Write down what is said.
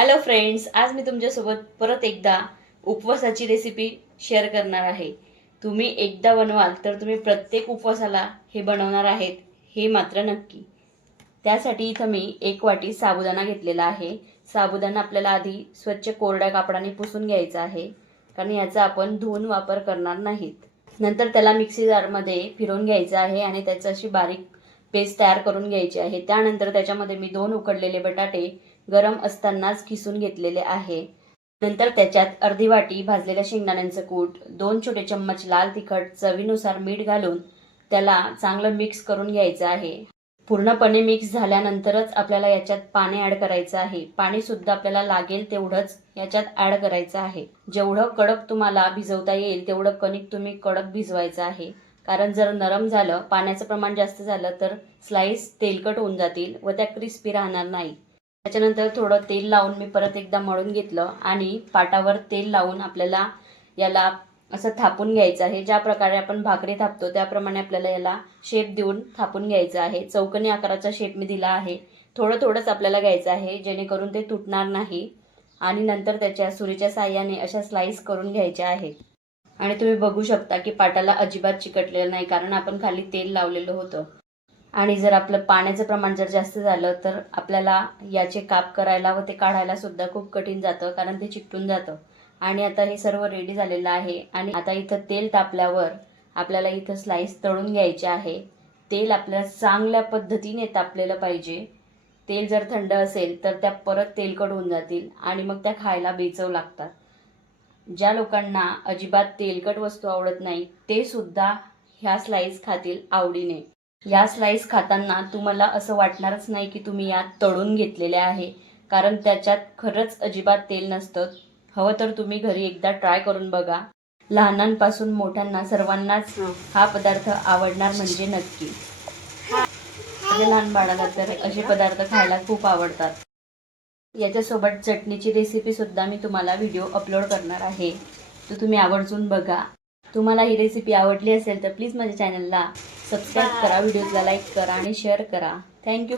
Hello friends आज मी तुमच्यासोबत परत एकदा उपवासाची रेसिपी शेअर करणार आहे. तुम्ही एकदा बनवाल तर तुम्ही प्रत्येक उपवासाला हे बनवणार आहेत हे मात्र नक्की. त्यासाठी इथं मी एक वाटी साबुदाणा घेतलेला आहे. साबुदाणा आपल्याला आधी स्वच्छ कोरड्या कापडाने पुसून घ्यायचा आहे कारण याचा आपण धुवून वापर करणार नाहीत. नंतर त्याला मिक्सी जारमध्ये फिरवून घ्यायचं आहे आणि त्याचं अशी बारीक पेस्ट तयार करून घ्यायची आहे. त्यानंतर त्याच्यामध्ये मी दोन उकडलेले बटाटे गरम असतानाच खिसून घेतलेले आहे. नंतर त्याच्यात अर्धी वाटी भाजलेल्या शेंगदाण्यांचं कूट दोन छोटे चम्मच लाल तिखट चवीनुसार मीठ घालून त्याला चांगलं मिक्स करून घ्यायचं आहे. पूर्णपणे मिक्स झाल्यानंतरच आपल्याला याच्यात पाणी ॲड करायचं आहे. पाणी सुद्धा आपल्याला लागेल तेवढंच याच्यात ॲड करायचं आहे. जेवढं कडक तुम्हाला भिजवता येईल तेवढं कणिक तुम्ही कडक भिजवायचं आहे. कारण जर नरम झालं पाण्याचं प्रमाण जास्त झालं तर स्लाईस तेलकट होऊन जातील व त्या क्रिस्पी राहणार नाही. त्याच्यानंतर थोडं तेल लावून मी परत एकदा मळून घेतलं आणि पाटावर तेल लावून आपल्याला याला असं थापून घ्यायचं आहे. ज्या प्रकारे आपण भाकरी थापतो त्याप्रमाणे आपल्याला याला शेप देऊन थापून घ्यायचं आहे. चौकनी आकाराचा शेप मी दिला आहे. थोडं थोडंच आपल्याला घ्यायचं आहे जेणेकरून ते तुटणार नाही आणि नंतर त्याच्या सुरीच्या साह्याने अशा स्लाईस करून घ्यायच्या आहे आणि तुम्ही बघू शकता की पाटाला अजिबात चिकटलेलं नाही कारण आपण खाली तेल लावलेलं होतं. आणि जर आपलं पाण्याचं प्रमाण जर जास्त झालं तर आपल्याला याचे काप करायला व ते काढायला सुद्धा खूप कठीण जातं कारण ते चिकटून जातं. आणि आता हे सर्व रेडी झालेलं आहे आणि आता इथं तेल तापल्यावर आपल्याला इथं स्लाईस तळून घ्यायचे आहे. तेल आपल्याला चांगल्या पद्धतीने तापलेलं पाहिजे. तेल जर थंड असेल तर त्या परत तेलकट होऊन जातील आणि मग त्या खायला बेचव लागतात. ज्या लोकांना अजिबात तेलकट वस्तू आवडत नाही ते सुद्धा ह्या स्लाईस खातील आवडीने. या स्लाईस खाताना तुम्हाला असं वाटणारच नाही की तुम्ही यात तळून घेतलेले आहे. कारण त्याच्यात खरंच अजिबात तेल नसतं. हवं तर तुम्ही घरी एकदा ट्राय करून बघा. लहानांपासून मोठ्यांना सर्वांनाच हा. पदार्थ आवडणार म्हणजे नक्की. म्हणजे लहान बाळाला तर असे पदार्थ खायला खूप आवडतात. याच्यासोबत चटणीची रेसिपी सुद्धा मी तुम्हाला व्हिडिओ अपलोड करणार आहे. तो तुम्ही आवर्जून बघा. तुम्हाला ही रेसिपी आवडली असेल तर प्लीज माझ्या चॅनलला सबस्क्राईब करा व्हिडिओजला लाईक करा आणि शेअर करा. थँक्यू